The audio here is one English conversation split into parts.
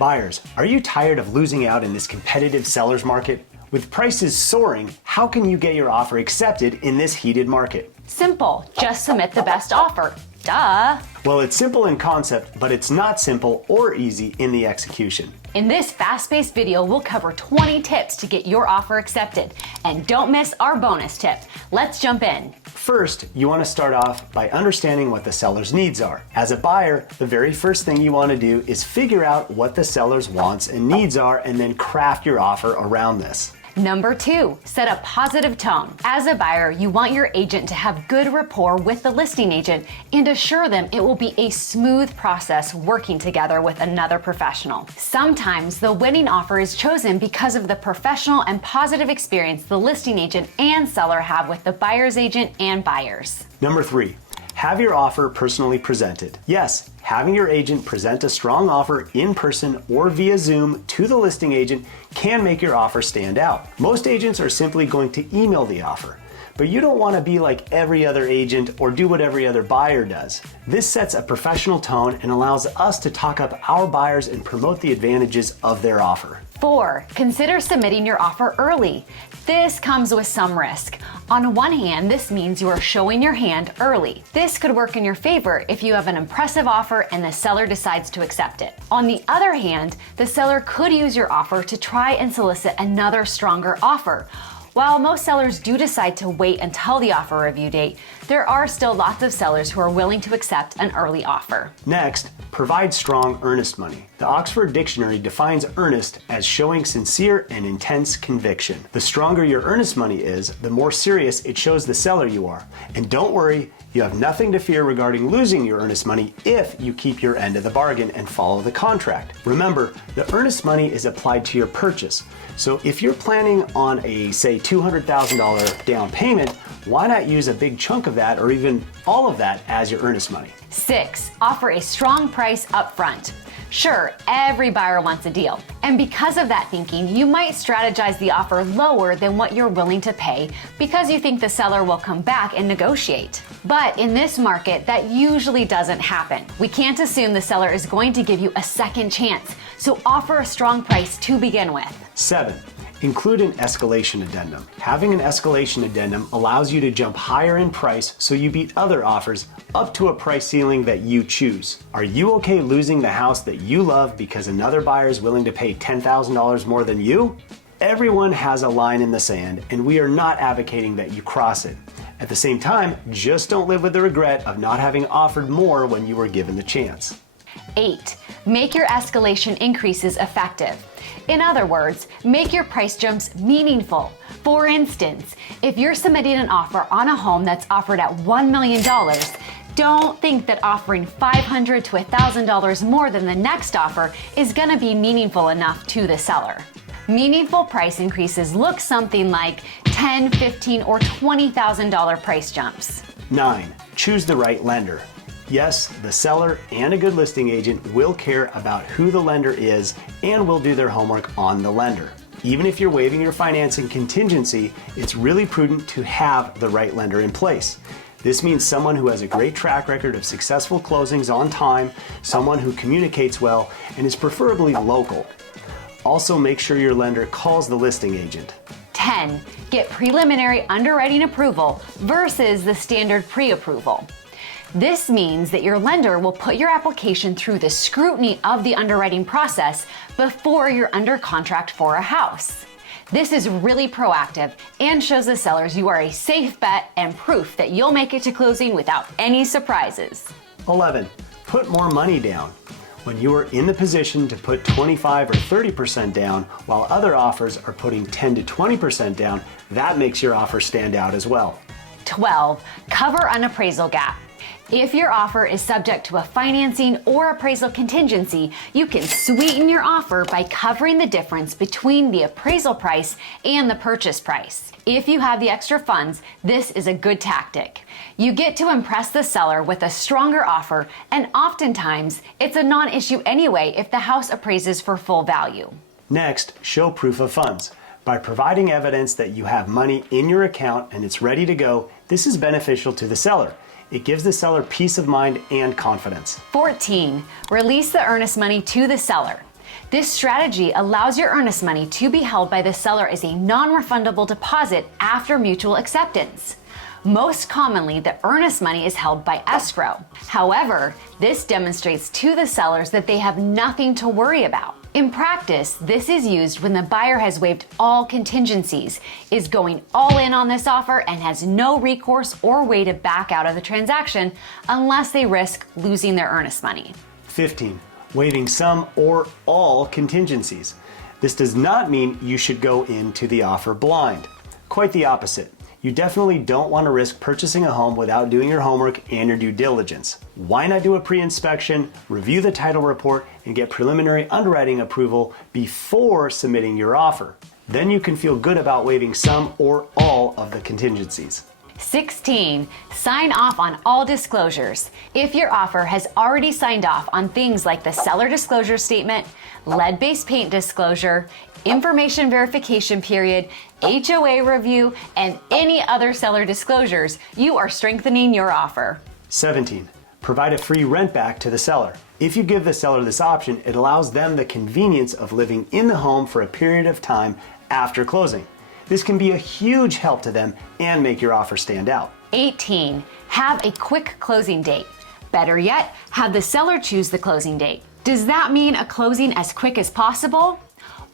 Buyers, are you tired of losing out in this competitive seller's market? With prices soaring, how can you get your offer accepted in this heated market? Simple, just submit the best offer. Duh! Well, it's simple in concept, but it's not simple or easy in the execution. In this fast-paced video, we'll cover 20 tips to get your offer accepted. And don't miss our bonus tip. Let's jump in. First, you want to start off by understanding what the seller's needs are. As a buyer, the very first thing you want to do is figure out what the seller's wants and needs are and then craft your offer around this. Number 2, set a positive tone. As a buyer, you want your agent to have good rapport with the listing agent and assure them it will be a smooth process working together with another professional. Sometimes the winning offer is chosen because of the professional and positive experience the listing agent and seller have with the buyer's agent and buyers. Number 3, have your offer personally presented. Yes, having your agent present a strong offer in person or via Zoom to the listing agent can make your offer stand out. Most agents are simply going to email the offer, but you don't want to be like every other agent or do what every other buyer does. This sets a professional tone and allows us to talk up our buyers and promote the advantages of their offer. 4, consider submitting your offer early. This comes with some risk. On one hand, this means you are showing your hand early. This could work in your favor if you have an impressive offer and the seller decides to accept it. On the other hand, the seller could use your offer to try and solicit another stronger offer. While most sellers do decide to wait until the offer review date, there are still lots of sellers who are willing to accept an early offer. Next, provide strong earnest money. The Oxford Dictionary defines earnest as showing sincere and intense conviction. The stronger your earnest money is, the more serious it shows the seller you are. And don't worry, you have nothing to fear regarding losing your earnest money if you keep your end of the bargain and follow the contract. Remember, the earnest money is applied to your purchase. So if you're planning on a, say, $200,000 down payment, why not use a big chunk of that or even all of that as your earnest money? 6, offer a strong price upfront. Sure, every buyer wants a deal. And because of that thinking, you might strategize the offer lower than what you're willing to pay because you think the seller will come back and negotiate. But in this market, that usually doesn't happen. We can't assume the seller is going to give you a second chance, so offer a strong price to begin with. 7, include an escalation addendum. Having an escalation addendum allows you to jump higher in price so you beat other offers up to a price ceiling that you choose. Are you okay losing the house that you love because another buyer is willing to pay $10,000 more than you? Everyone has a line in the sand, and we are not advocating that you cross it. At the same time, just don't live with the regret of not having offered more when you were given the chance. 8, make your escalation increases effective. In other words, make your price jumps meaningful. For instance, if you're submitting an offer on a home that's offered at $1 million, don't think that offering $500 to $1,000 more than the next offer is going to be meaningful enough to the seller. Meaningful price increases look something like $10,000, $15,000, or $20,000 price jumps. 9, choose the right lender. Yes, the seller and a good listing agent will care about who the lender is and will do their homework on the lender. Even if you're waiving your financing contingency, it's really prudent to have the right lender in place. This means someone who has a great track record of successful closings on time, someone who communicates well, and is preferably local. Also, make sure your lender calls the listing agent. 10, get preliminary underwriting approval versus the standard pre-approval. This means that your lender will put your application through the scrutiny of the underwriting process before you're under contract for a house. This is really proactive and shows the sellers you are a safe bet and proof that you'll make it to closing without any surprises. 11, put more money down. When you are in the position to put 25 or 30% down while other offers are putting 10 to 20% down, that makes your offer stand out as well. 12, cover an appraisal gap. If your offer is subject to a financing or appraisal contingency, you can sweeten your offer by covering the difference between the appraisal price and the purchase price. If you have the extra funds, this is a good tactic. You get to impress the seller with a stronger offer, and oftentimes it's a non-issue anyway if the house appraises for full value. Next, show proof of funds. By providing evidence that you have money in your account and it's ready to go, this is beneficial to the seller. It gives the seller peace of mind and confidence. 14, release the earnest money to the seller. This strategy allows your earnest money to be held by the seller as a non-refundable deposit after mutual acceptance. Most commonly, the earnest money is held by escrow. However, this demonstrates to the sellers that they have nothing to worry about. In practice, this is used when the buyer has waived all contingencies, is going all in on this offer, and has no recourse or way to back out of the transaction unless they risk losing their earnest money. 15. Waiving some or all contingencies. This does not mean you should go into the offer blind. Quite the opposite. You definitely don't want to risk purchasing a home without doing your homework and your due diligence. Why not do a pre-inspection, review the title report, and get preliminary underwriting approval before submitting your offer? Then you can feel good about waiving some or all of the contingencies. 16. Sign off on all disclosures. If your offer has already signed off on things like the seller disclosure statement, lead-based paint disclosure, information verification period, HOA review, and any other seller disclosures, you are strengthening your offer. 17. Provide a free rent back to the seller. If you give the seller this option, it allows them the convenience of living in the home for a period of time after closing. This can be a huge help to them and make your offer stand out. 18. Have a quick closing date. Better yet, have the seller choose the closing date. Does that mean a closing as quick as possible?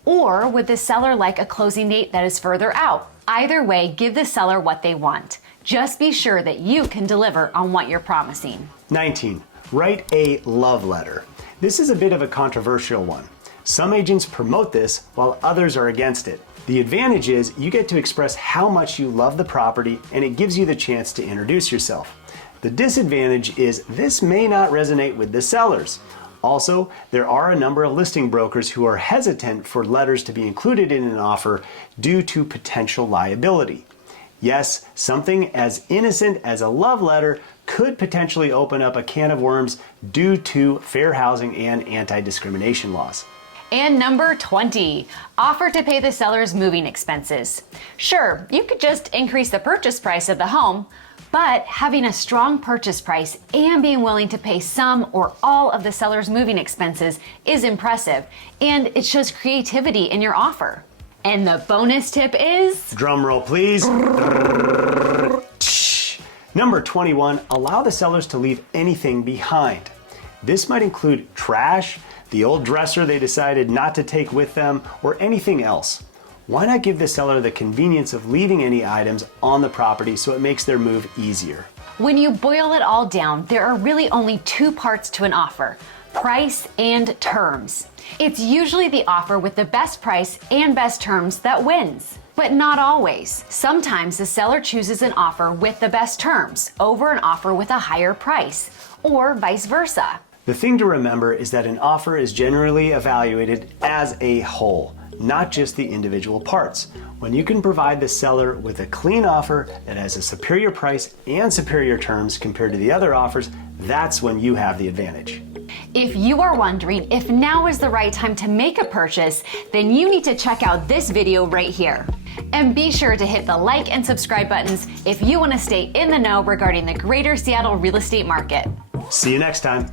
Or would the seller like a closing date that is further out? Either way, give the seller what they want. Just be sure that you can deliver on what you're promising. 19. Write a love letter. This is a bit of a controversial one. Some agents promote this while others are against it. The advantage is you get to express how much you love the property, and it gives you the chance to introduce yourself. The disadvantage is this may not resonate with the sellers. Also, there are a number of listing brokers who are hesitant for letters to be included in an offer due to potential liability. Yes, something as innocent as a love letter could potentially open up a can of worms due to fair housing and anti-discrimination laws. And number 20, offer to pay the seller's moving expenses. Sure, you could just increase the purchase price of the home, but having a strong purchase price and being willing to pay some or all of the seller's moving expenses is impressive, and it shows creativity in your offer. And the bonus tip is... Drum roll, please. Number 21, allow the sellers to leave anything behind. This might include trash, the old dresser they decided not to take with them, or anything else. Why not give the seller the convenience of leaving any items on the property so it makes their move easier? When you boil it all down, there are really only two parts to an offer: price and terms. It's usually the offer with the best price and best terms that wins. But not always. Sometimes the seller chooses an offer with the best terms over an offer with a higher price, or vice versa. The thing to remember is that an offer is generally evaluated as a whole, not just the individual parts. When you can provide the seller with a clean offer that has a superior price and superior terms compared to the other offers, that's when you have the advantage. If you are wondering if now is the right time to make a purchase, then you need to check out this video right here. And be sure to hit the like and subscribe buttons if you want to stay in the know regarding the greater Seattle real estate market. See you next time.